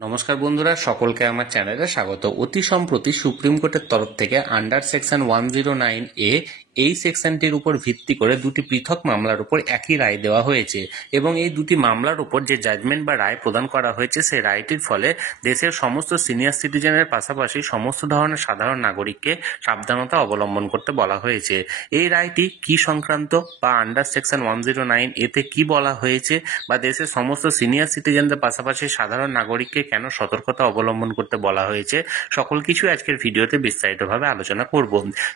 নমস্কার বন্ধুরা, সকলকে আমার চ্যানেলে স্বাগত। অতি সম্প্রতি সুপ্রিম কোর্টের তরফ থেকে আন্ডার সেকশন 109A এই সেকশনটির উপর ভিত্তি করে দুটি পৃথক মামলার উপর একই রায় দেওয়া হয়েছে এবং এই দুটি মামলার উপর যে জাজমেন্ট বা রায় প্রদান করা হয়েছে সেই রায়টির ফলে দেশের সমস্ত সিনিয়র সিটিজেনের পাশাপাশি সমস্ত ধরনের সাধারণ নাগরিককে সাবধানতা অবলম্বন করতে বলা হয়েছে। এই রায়টি কি সংক্রান্ত বা আন্ডার সেকশন 109A কি বলা হয়েছে বা দেশের সমস্ত সিনিয়র সিটিজেনদের পাশাপাশি সাধারণ নাগরিককে কেন সতর্কতা অবলম্বন করতে বলা হয়েছে, সকল কিছু আজকের ভিডিওতে বিস্তারিতভাবে আলোচনা করব।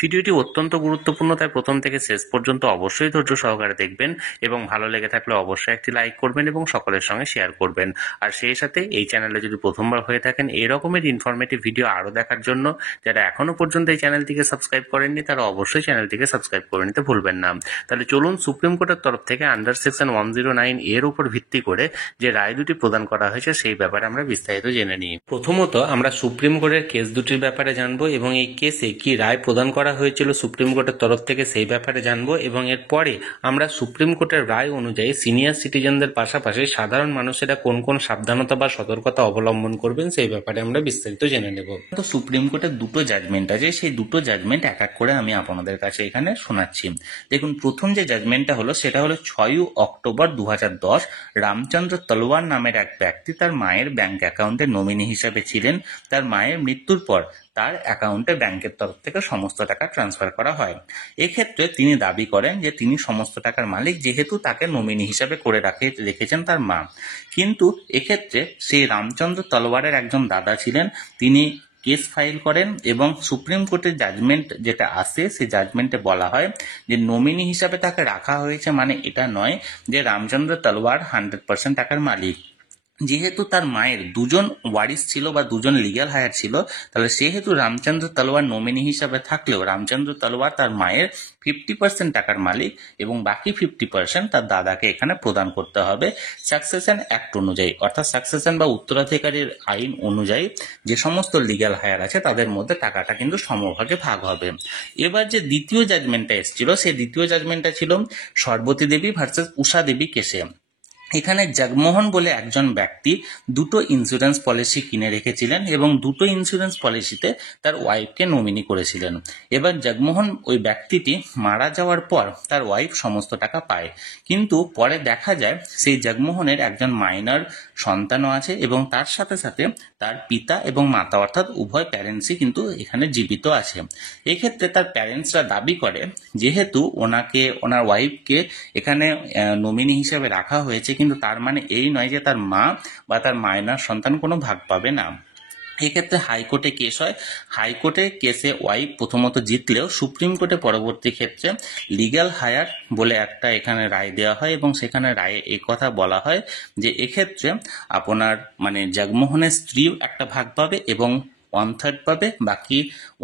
ভিডিওটি অত্যন্ত গুরুত্বপূর্ণ, তাই প্রথম থেকে শেষ পর্যন্ত অবশ্যই ধৈর্য সহকারে দেখবেন এবং ভালো লেগে থাকলে অবশ্যই একটি লাইক করবেন এবং সকলের সঙ্গে শেয়ার করবেন। আর সেই সাথে এই চ্যানেলে যদি প্রথমবার হয়ে থাকেন এই রকমের ইনফরমেটিভ ভিডিও আরও দেখার জন্য যারা এখনো পর্যন্ত এই চ্যানেলটিকে সাবস্ক্রাইব করেননি তারা অবশ্যই চ্যানেলটিকে সাবস্ক্রাইব করে নিতে ভুলবেন না। তাহলে চলুন সুপ্রিম কোর্টের তরফ থেকে আন্ডার সেকশন 109A উপর ভিত্তি করে যে রায় দুটি প্রদান করা হয়েছে সেই ব্যাপারে আমরা বিস্তারিত জেনে নিই। প্রথমত আমরা সুপ্রিম কোর্টের কেস দুটির ব্যাপারে জানবো এবং এই কেসে কি রায় প্রদান করা হয়েছিল সুপ্রিম কোর্টের তরফ থেকে সেই ব্যাপারে জানবো এবং এরপরে আমরা সুপ্রিম কোর্টের রায় অনুযায়ী সিনিয়র সিটিজেনদের পাশাপাশি সাধারণ মানুষেরা কোন কোন সাবধানতা বা সতর্কতা অবলম্বন করবেন সেই ব্যাপারে আমরা বিস্তারিত জেনে নেব। তো সুপ্রিম কোর্টের দুটো জাজমেন্ট আছে, সেই দুটো জাজমেন্ট এক এক করে আমি আপনাদের কাছে এখানে শোনাচ্ছি। দেখুন, প্রথম যে জাজমেন্টটা হলো সেটা হলো 6 অক্টোবর 2010। রামচন্দ্র তলোয়ার নামের এক ব্যক্তি তার মায়ের ব্যাংক অ্যাকাউন্টে নমিনি হিসাবে ছিলেন। তার মায়ের মৃত্যুর পর তার অ্যাকাউন্টে ব্যাংকের তরফ থেকে সমস্ত টাকা ট্রান্সফার করা হয়। এক্ষেত্রে তিনি দাবি করেন যে তিনি সমস্ত টাকার মালিক, যেহেতু তাকে নমিনি হিসাবে করে রেখেছেন তার মা। কিন্তু এক্ষেত্রে সেই রামচন্দ্র তলোয়ারের একজন দাদা ছিলেন, তিনি কেস ফাইল করেন এবং সুপ্রিম কোর্টের জাজমেন্ট যেটা আসে সেই জাজমেন্টে বলা হয় যে নমিনি হিসাবে তাকে রাখা হয়েছে মানে এটা নয় যে রামচন্দ্র তলোয়ার 100% টাকার মালিক। যেহেতু তার মায়ের দুজন ওয়ারিস ছিল বা দুজন লিগ্যাল হায়ার ছিল, তাহলে সেহেতু রামচন্দ্র তলোয়ার নমিনি হিসাবে থাকলেও রামচন্দ্র তলোয়ার তার মায়ের 50% টাকার মালিক এবং বাকি 50% তার দাদাকে এখানে প্রদান করতে হবে সাকসেশন অ্যাক্ট অনুযায়ী, অর্থাৎ সাকসেশন বা উত্তরাধিকারীর আইন অনুযায়ী যে সমস্ত লিগ্যাল হায়ার আছে তাদের মধ্যে টাকাটা কিন্তু সমভাগে ভাগ হবে। এবার যে দ্বিতীয় জাজমেন্টটা এসেছিল সেই দ্বিতীয় জাজমেন্টটা ছিল সর্বতী দেবী ভার্সেস উষা দেবী কেসে। এখানে জগমোহন বলে একজন ব্যক্তি দুটো ইন্স্যুরেন্স পলিসি কিনে রেখেছিলেন এবং দুটো ইন্স্যুরেন্স পলিসিতে তার ওয়াইফকে নমিনি করেছিলেন। এবার জগমোহন ওই ব্যক্তিটি মারা যাওয়ার পর তার ওয়াইফ সমস্ত টাকা পায়, কিন্তু পরে দেখা যায় সেই জগমোহনের একজন মাইনর সন্তানও আছে এবং তার সাথে সাথে তার পিতা এবং মাতা অর্থাৎ উভয় প্যারেন্টসই কিন্তু এখানে জীবিত আছে। এক্ষেত্রে তার প্যারেন্টসরা দাবি করে যেহেতু ওনার ওয়াইফকে এখানে নমিনি হিসেবে রাখা হয়েছে, কিন্তু তার মানে এই নয় যে তার মা বা তার মাইনর সন্তান কোনো ভাগ পাবে না। এক্ষেত্রে হাইকোর্টে কেস হয়। হাইকোর্টে কেসে ওয়াইফ প্রথমত জিতলেও সুপ্রিম কোর্টে পরবর্তী ক্ষেত্রে লিগ্যাল হায়ার বলে একটা এখানে রায় দেওয়া হয় এবং সেখানে রায়ে এই কথা বলা হয় যে এক্ষেত্রে আপনার মানে জগমোহনের স্ত্রীও একটা ভাগ পাবে এবং 1/3 পাবে, বাকি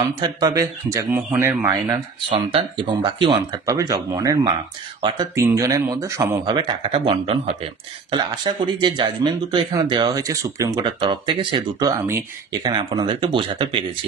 1/3 পাবে জগমোহনের মাইনর সন্তান এবং বাকি 1/3 পাবে জগমোহনের মা, অর্থাৎ তিনজনের মধ্যে সমভাবে টাকাটা বন্টন হবে। তাহলে আশা করি যে জাজমেন্ট দুটো এখানে দেওয়া হয়েছে সুপ্রিম কোর্টের তরফ থেকে সে দুটো আমি এখানে আপনাদেরকে বোঝাতে পেরেছি।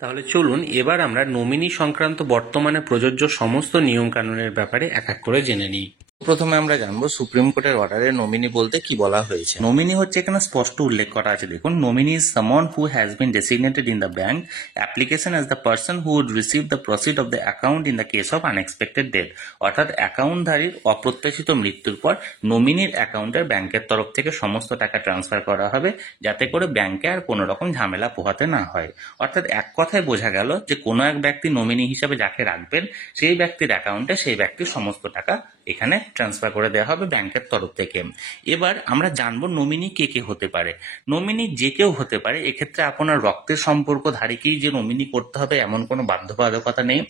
তাহলে চলুন এবার আমরা নমিনি সংক্রান্ত বর্তমানে প্রযোজ্য সমস্ত নিয়ম কানুনের ব্যাপারে এক এক করে জেনে নিই। প্রথমে আমরা জানবো সুপ্রিম কোর্টের অর্ডারে নমিনি বলতে কি বলা হয়েছে। নমিনি হচ্ছে এখানে স্পষ্ট উল্লেখ করা আছে, দেখুন, nominee is someone who has been designated in the bank application as the person who would receive the proceed of the account in the case of unexpected death. অর্থাৎ অ্যাকাউন্টধারীর অপ্রত্যাশিত মৃত্যুর পর নমিনির অ্যাকাউন্টের ব্যাংকের তরফ থেকে সমস্ত টাকা ট্রান্সফার করা হবে যাতে করে ব্যাংকে আর কোনো রকম ঝামেলা পোহাতে না হয়। অর্থাৎ এক কথায় বোঝা গেল যে কোনো এক ব্যক্তি নমিনি হিসাবে যাকে রাখবেন সেই ব্যক্তির অ্যাকাউন্টে সেই ব্যক্তির সমস্ত টাকা এখানে ট্রান্সফার করে দেওয়া হবে ব্যাংকের তরফ থেকে। এবার আমরা জানবো নমিনি কে কে হতে পারে। নমিনি যে কেউ হতে পারে, এক্ষেত্রে আপনার রক্তের সম্পর্কধারীকেই যে নমিনি করতে হবে এমন কোনো বাধ্যবাধকতা নেই।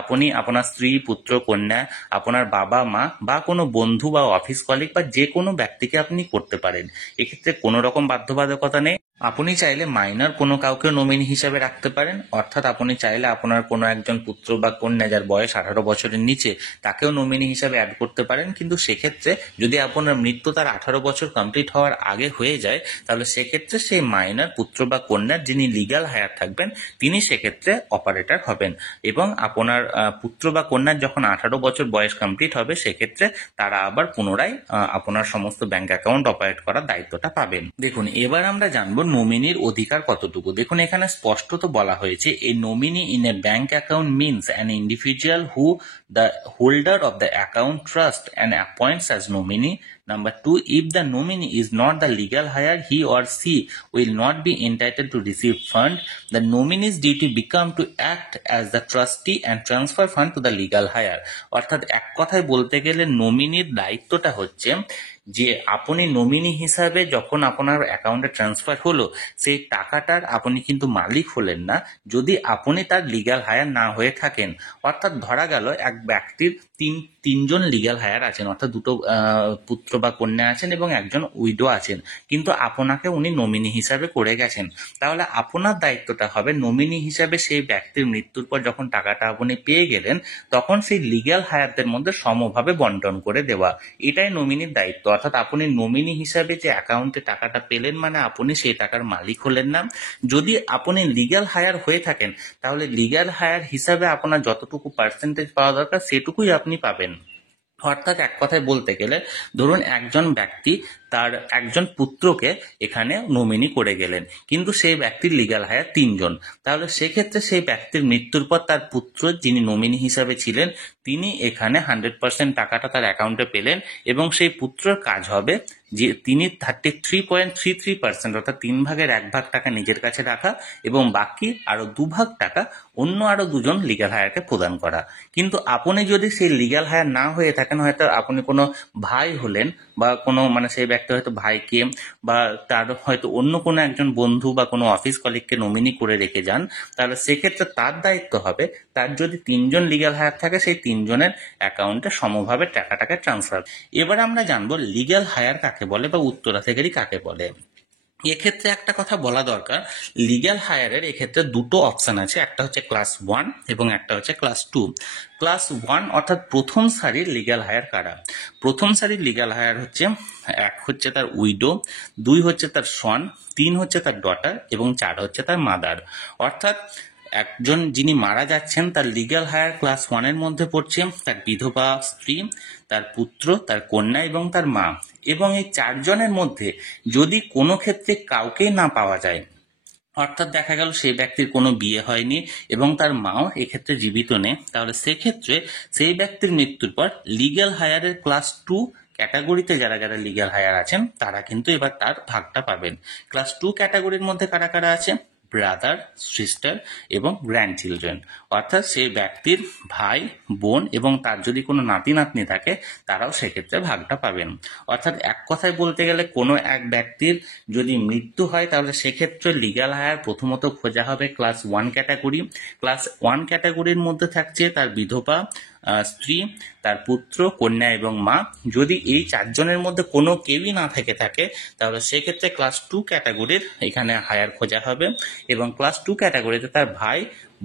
আপনি আপনার স্ত্রী, পুত্র, কন্যা, আপনার বাবা মা বা কোনো বন্ধু বা অফিস কলিগ বা যে কোনো ব্যক্তিকে আপনি করতে পারেন, এক্ষেত্রে কোনো রকম বাধ্যবাধকতা নেই। আপনি চাইলে মাইনর কোনো কাউকে নমিনি হিসাবে রাখতে পারেন, অর্থাৎ আপনি চাইলে আপনার কোনো একজন পুত্র বা কন্যা যার বয়স 18 বছরের নিচে তাকেও নমিনি হিসাবে অ্যাড করতে পারেন, কিন্তু সেক্ষেত্রে যদি আপনার মৃত্যু তার 18 বছর কমপ্লিট হওয়ার আগে হয়ে যায় তাহলে সেক্ষেত্রে সেই মাইনর পুত্র বা কন্যার যিনি লিগ্যাল হায়ার থাকবেন তিনি সেক্ষেত্রে অপারেটর হবেন এবং আপনার পুত্র বা কন্যার যখন 18 বছর বয়স কমপ্লিট হবে সেক্ষেত্রে তারা আবার পুনরায় আপনার সমস্ত ব্যাংক অ্যাকাউন্ট অপারেট করার দায়িত্বটা পাবেন। দেখুন, এবার আমরা জানবো নমিনির অধিকার কতটুকু। দেখুন এখানে স্পষ্টত বলা হয়েছে a nominee in a bank account means an individual who the holder of the account trust and appoints as nominee. Number 2, if the nominee is not the legal heir, he or she will not be entitled to receive fund. The nominee's duty become to act as the trustee and transfer fund to the legal heir. অর্থাৎ এক কথায় বলতে গেলে নমিনির দায়িত্বটা হচ্ছে যে আপনি nominee হিসাবে যখন আপনার অ্যাকাউন্টে ট্রান্সফার হলো সেই টাকাটার আপনি কিন্তু মালিক হলেন না যদি আপনি তার লিগ্যাল হায়ার না হয়ে থাকেন। অর্থাৎ ধরা গেল এক ব্যক্তির তিনজন লিগ্যাল হায়ার আছেন, অর্থাৎ দুটো পুত্র বা কন্যা আছেন এবং একজন উইডো আছেন, কিন্তু আপনাকে উনি নমিনি হিসাবে করে গেছেন। তাহলে আপনার দায়িত্বটা হবে নমিনি হিসাবে সেই ব্যক্তির মৃত্যুর পর যখন টাকাটা আপনি পেয়ে গেলেন তখন সেই লিগ্যাল হায়ারদের মধ্যে সমভাবে বন্টন করে দেওয়া, এটাই নমিনির দায়িত্ব। অর্থাৎ আপনি নমিনি হিসাবে যে অ্যাকাউন্টে টাকাটা পেলেন মানে আপনি সেই টাকার মালিক হলেন না। যদি আপনি লিগ্যাল হায়ার হয়ে থাকেন তাহলে লিগ্যাল হায়ার হিসাবে আপনার যতটুকু পার্সেন্টেজ পাওয়া দরকার সেটুকুই আপনি পাবেন। অর্থাৎ এক কথায় বলতে গেলে ধরুন একজন ব্যক্তি তার একজন পুত্রকে এখানে নমিনি করে গেলেন, কিন্তু সেই ব্যক্তির লিগ্যাল হায়ার 3 জন। তাহলে সেক্ষেত্রে সেই ব্যক্তির মৃত্যুর পর তার পুত্র যিনি নমিনি হিসাবে ছিলেন তিনি এখানে 100% টাকাটা তার অ্যাকাউন্টে পেলেন এবং সেই পুত্রের কাজ হবে যে তিনি 33.33% অর্থাৎ 3 ভাগের 1 ভাগ টাকা নিজের কাছে রাখা এবং বাকি আরো 2 ভাগ টাকা অন্য আরো 2 জন লিগ্যাল হায়ারকে প্রদান করা। কিন্তু আপনি যদি সেই লিগ্যাল হায়ার না হয়ে থাকেন, হয়তো আপনি কোনো ভাই হলেন বা কোনো সেই ব্যক্তি হয়তো ভাইকে বা তার হয়তো অন্য কোনো একজন বন্ধু বা কোনো অফিস কলিগকে নমিনি করে রেখে যান, তাহলে সেক্ষেত্রে তার দায়িত্ব হবে তার যদি 3 জন লিগ্যাল হায়ার থাকে সেই 3 জনের অ্যাকাউন্টে সমভাবে টাকাটাকে ট্রান্সফার। এবার আমরা জানবো লিগ্যাল হায়ার কাকে বলে বা উত্তরাধিকারী কাকে বলে। এক্ষেত্রে একটা কথা বলা দরকার, লিগ্যাল হায়ারের এক্ষেত্রে দুটো অপশন আছে, একটা হচ্ছে ক্লাস 1 এবং একটা হচ্ছে ক্লাস 2। ক্লাস 1 অর্থাৎ প্রথম সারির লিগ্যাল হায়ার কারা? প্রথম সারির লিগ্যাল হায়ার হচ্ছে 1 হচ্ছে তার উইডো, 2 হচ্ছে তার সন, 3 হচ্ছে তার ডটার এবং 4 হচ্ছে তার মাদার। অর্থাৎ একজন যিনি মারা যাচ্ছেন তার লিগ্যাল হায়ার ক্লাস 1 এর মধ্যে পড়ছে তার বিধবা স্ত্রী, তার পুত্র, তার কন্যা এবং তার মা। এবং এই 4 জনের মধ্যে যদি কোনো ক্ষেত্রে কাউকেই না পাওয়া যায়, অর্থাৎ দেখা গেল সেই ব্যক্তির কোনো বিয়ে হয়নি এবং তার মাও এক্ষেত্রে জীবিত নেই, তাহলে সেক্ষেত্রে সেই ব্যক্তির মৃত্যুর পর লিগ্যাল হায়ারের ক্লাস 2 ক্যাটাগরিতে যারা যারা লিগ্যাল হায়ার আছেন তারা কিন্তু এবার তার ভাগটা পাবেন। ক্লাস 2 ক্যাটাগরির মধ্যে কারা কারা আছে? ব্রাদার, সিস্টার এবং গ্র্যান্ড চিলড্রেন, অর্থাৎ সেই ব্যক্তির ভাই, বোন এবং তার যদি কোনো নাতি নাতনি থাকে তারাও সেক্ষেত্রে ভাগটা পাবেন। অর্থাৎ এক কথায় বলতে গেলে কোনো এক ব্যক্তির যদি মৃত্যু হয় তাহলে সেক্ষেত্রে লিগ্যাল হায়ার প্রথমত খোঁজা হবে ক্লাস 1 ক্যাটাগরি। ক্লাস 1 ক্যাটাগরির মধ্যে থাকছে তার বিধবা স্ত্রী, তার পুত্র, কন্যা এবং মা। যদি এই 4 জনের মধ্যে কোনো কেউই না থেকে থাকে তাহলে সেক্ষেত্রে ক্লাস 2 ক্যাটাগরির এখানে হায়ার খোঁজা হবে এবং ক্লাস 2 ক্যাটাগরিতে তার ভাই,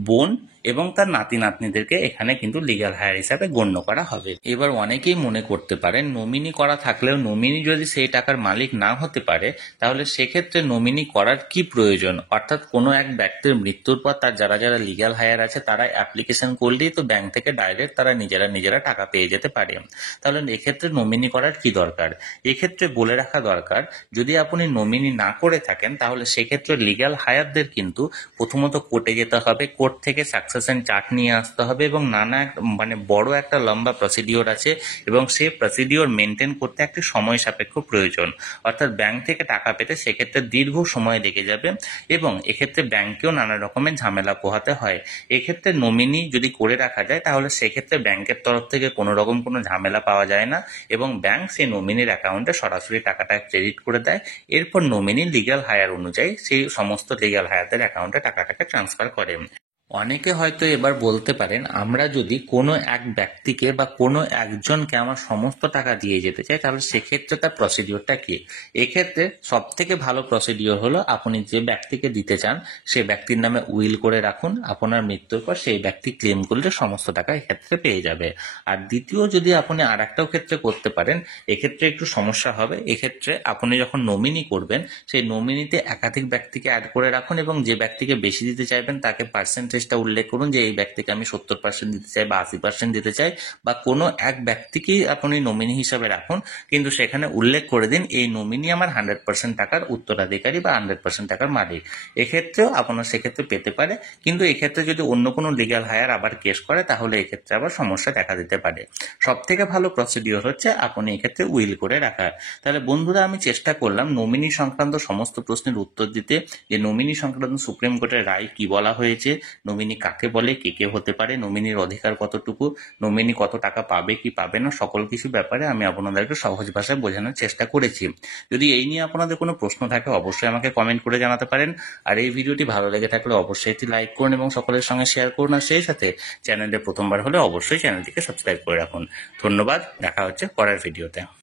বোন এবং তার নাতি নাতনিদেরকে এখানে কিন্তু লিগ্যাল হায়ার হিসাবে গণ্য করা হবে। এবার অনেকেই মনে করতে পারেন নমিনি করা থাকলেও নমিনি যদি সেই টাকার মালিক না হতে পারে তাহলে সেক্ষেত্রে নমিনি করার কি প্রয়োজন? অর্থাৎ কোনো এক ব্যক্তির মৃত্যুর পর তার যারা যারা লিগ্যাল হায়ার আছে তারা অ্যাপ্লিকেশন করলেই তো ব্যাংক থেকে ডাইরেক্ট তারা নিজেরা টাকা পেয়ে যেতে পারে। তাহলে এক্ষেত্রে নমিনি করার কি দরকার? এক্ষেত্রে বলে রাখা দরকার, যদি আপনি নমিনি না করে থাকেন তাহলে সেক্ষেত্রে লিগ্যাল হায়ারদের কিন্তু প্রথমত কোর্টে যেতে হবে, কোর্ট থেকে সাকসেশন চার্ট নিয়ে আসতে হবে এবং নানা বড় একটা লম্বা প্রসিডিওর আছে এবং সেই প্রসিডিওর মেনটেন করতে একটি সময় সাপেক্ষ প্রয়োজন। অর্থাৎ ব্যাংক থেকে টাকা পেতে সেক্ষেত্রে দীর্ঘ সময় লেগে যাবে এবং এক্ষেত্রে ব্যাংকেও নানা রকমের ঝামেলা পোহাতে হয়। এক্ষেত্রে নমিনি যদি করে রাখা যায় তাহলে সেক্ষেত্রে ব্যাংকের তরফ থেকে কোনো রকম কোনো ঝামেলা পাওয়া যায় না এবং ব্যাংক সেই নমিনির অ্যাকাউন্টে সরাসরি টাকাটা ক্রেডিট করে দেয়। এরপর নমিনি লিগ্যাল হায়ার অনুযায়ী সেই সমস্ত লিগ্যাল হায়ারদের অ্যাকাউন্টে টাকাটাকে ট্রান্সফার করে। অনেকে হয়তো এবার বলতে পারেন, আমরা যদি কোনো এক ব্যক্তিকে বা কোনো একজনকে আমার সমস্ত টাকা দিয়ে যেতে চাই তাহলে সেক্ষেত্রে তার প্রসিডিওরটা কি? এক্ষেত্রে সব থেকে ভালো প্রসিডিওর হলো আপনি যে ব্যক্তিকে দিতে চান সে ব্যক্তির নামে উইল করে রাখুন, আপনার মৃত্যুর পর সেই ব্যক্তি ক্লেম করলে সমস্ত টাকা এক্ষেত্রে পেয়ে যাবে। আর দ্বিতীয় যদি আপনি আর একটাও ক্ষেত্রে করতে পারেন, এক্ষেত্রে একটু সমস্যা হবে। এক্ষেত্রে আপনি যখন নমিনি করবেন সেই নমিনিতে একাধিক ব্যক্তিকে অ্যাড করে রাখুন এবং যে ব্যক্তিকে বেশি দিতে চাইবেন তাকে পার্সেন্টেজ পার্সেন্টেজটা উল্লেখ করুন যে এই ব্যক্তিকে আমি 70% দিতে চাই বা 80% দিতে চাই, বা কোনো এক ব্যক্তিকেই আপনি নমিনি হিসাবে রাখুন, কিন্তু সেখানে উল্লেখ করে দিন এই নমিনি আমার 100% টাকার উত্তরাধিকারী বা 100% টাকার মালিক। এক্ষেত্রেও আপনার সেক্ষেত্রে পেতে পারে, কিন্তু এক্ষেত্রে যদি অন্য কোনো লিগ্যাল হায়ার আবার কেস করে তাহলে এক্ষেত্রে আবার সমস্যা দেখা দিতে পারে। সব থেকে ভালো প্রসিডিওর হচ্ছে আপনি এক্ষেত্রে উইল করে রাখার। তাহলে বন্ধুরা, আমি চেষ্টা করলাম নমিনি সংক্রান্ত সমস্ত প্রশ্নের উত্তর দিতে, যে নমিনি সংক্রান্ত সুপ্রিম কোর্টের রায় কি বলা হয়েছে, নমিনি কাকে বলে, কে কে হতে পারে, নমিনির অধিকার কতটুকু, নমিনি কত টাকা পাবে কি পাবে না, সকল কিছু ব্যাপারে আমি আপনাদেরকে সহজ ভাষায় বোঝানোর চেষ্টা করেছি। যদি এই নিয়ে আপনাদের কোনো প্রশ্ন থাকে অবশ্যই আমাকে কমেন্ট করে জানাতে পারেন। আর এই ভিডিওটি ভালো লেগে থাকলে অবশ্যই এটি লাইক করুন এবং সকলের সঙ্গে শেয়ার করুন। আর সেই সাথে চ্যানেলে প্রথমবার হলে অবশ্যই চ্যানেলটিকে সাবস্ক্রাইব করে রাখুন। ধন্যবাদ, দেখা হচ্ছে পরের ভিডিওতে।